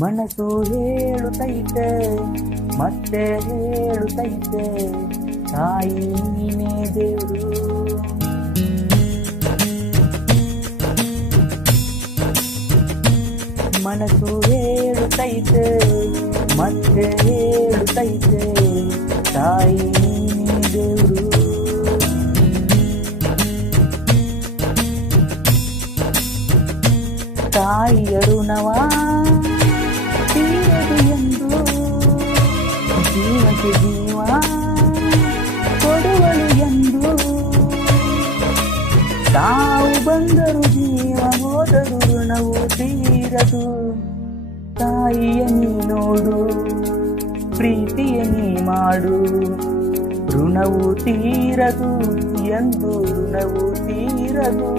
ಮನಸ್ಸು ಹೇಳುತ್ತೈತೆ ಮತ್ತೆ ಹೇಳುತ್ತೈತೆ ತಾಯಿ ನೀನೇ ದೇವರು ಮನಸ್ಸು ಹೇಳುತ್ತೈತೆ ಮತ್ತೆ ಹೇಳುತ್ತೈತೆ ತಾಯಿ ನೀನೇ ದೇವರು ತಾಯಿಯ ಋಣವ ಜೀವ ಕೊಡುವಳು ಎಂದು. ತಾವು ಬಂದರು ಜೀವ ಹೋದರು ಋಣವು ತೀರದು. ತಾಯಿಯ ನೀ ನೋಡು ಪ್ರೀತಿಯ ನೀ ಮಾಡು. ಋಣವು ತೀರದು ಎಂದು ಋಣವು ತೀರದು.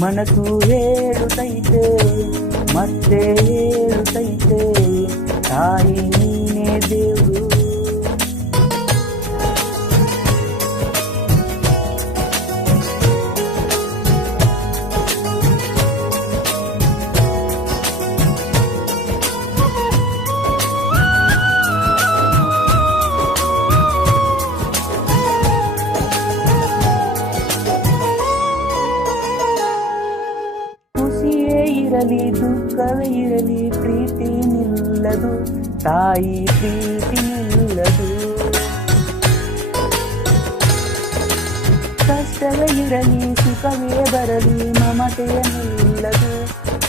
ಮನಸ್ಸು ಹೇಳುತ್ತೈತೆ மத்தே தைத்தே தாயே நீனே ದುಃಖವೇ ಇರಲಿ ಪ್ರೀತಿ ನಿಲ್ಲದು ತಾಯಿ ಪ್ರೀತಿ ನಿಲ್ಲದು ಕಷ್ಟವೇ ಇರಲಿ ಸುಖವೇ ಬರಲಿ ಮಮತೆಯ ನಿಲ್ಲದು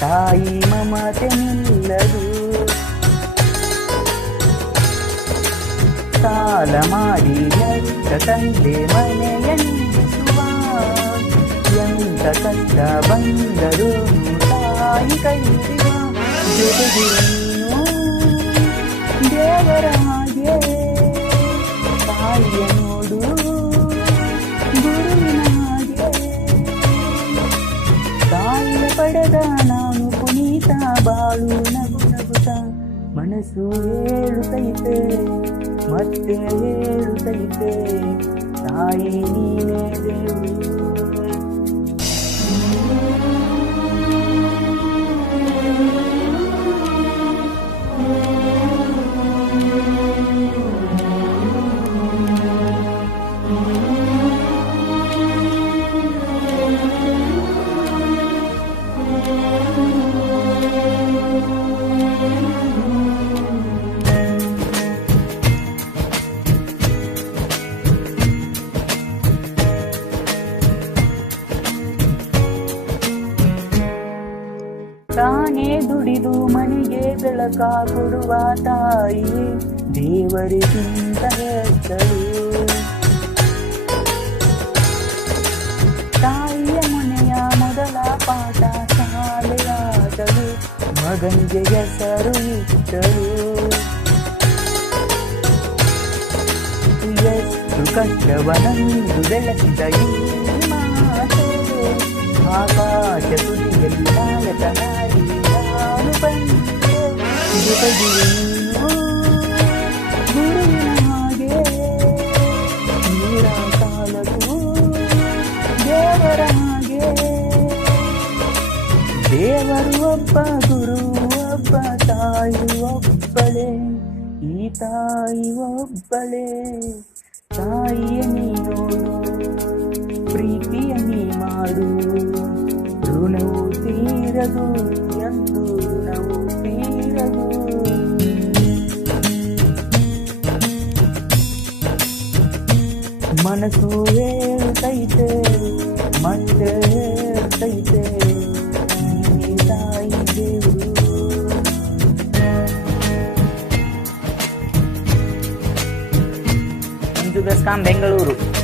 ತಾಯಿ ಮಮತೆ ನಿಲ್ಲದು ಸಾಲ ಮಾಡಿ ಎಂತ ತಂದೆ ಮನೆಯ ನಿಲ್ಲಿಸುವ ಎಂತ ಕಷ್ಟ ಬಂದರು ತಾಯಿ ಕೈ ಹಿಡಿಯುವ ಜೊತೆಗೆ ನೀನು ದೇವರ ಹಾಗೆ ತಾಯಿಯ ನೋಡು. ಗುರುವಿನ ಹಾಗೆ ತಾಯಿಯ ಪಡೆದ ನಾನು ಪುನೀತ ಬಾಳು ನಗು ನಗುತ್ತ ಮನಸ್ಸು ಹೇಳುತ್ತೈತೆ ಮತ್ತೆ ಹೇಳುತ್ತೈತೆ ತಾಯಿ ನೀನೇ ದೇವರು ತಾನೇ ದುಡಿದು ಮನೆಗೆ ಬೆಳಕ ಕೊಡುವ ತಾಯಿ ದೇವರಿಗಿಂತ ಹೆಚ್ಚಳು ಮಗನಿಗೆ ಹೆಸರು ಇಟ್ಟಳು ಎಷ್ಟು ಕಷ್ಟವನಂದು ಬೆಳೆಸಿದ ಈ ಮಾತು ಆಕಾಶ ತುದಿಯಲ್ಲಿ ನಾಯಕನಾಗಿ ನಾನು ಬಂದೆ ಜೊತೆಗೆ ನೀನು ಗುರುವಿನ ಹಾಗೆ ನೀರ ಕಾಲಕ್ಕೂ ದೇವರ ಹಾಗೆ ದೇವರು ಒಬ್ಬ ಗುರು ಒಬ್ಬ ತಾಯಿ ಒಬ್ಬಳೇ ಈ ತಾಯಿ ಒಬ್ಬಳೇ ತಾಯಿಯ ನೀನು ಪ್ರೀತಿಯ ನೀ ಮಾಡು ಋಣವು ತೀರದು ಎಂದು ಋಣವು ತೀರದು ಮನಸ್ಸು ಹೇಳುತ್ತೈತೆ Kambeng Keluru.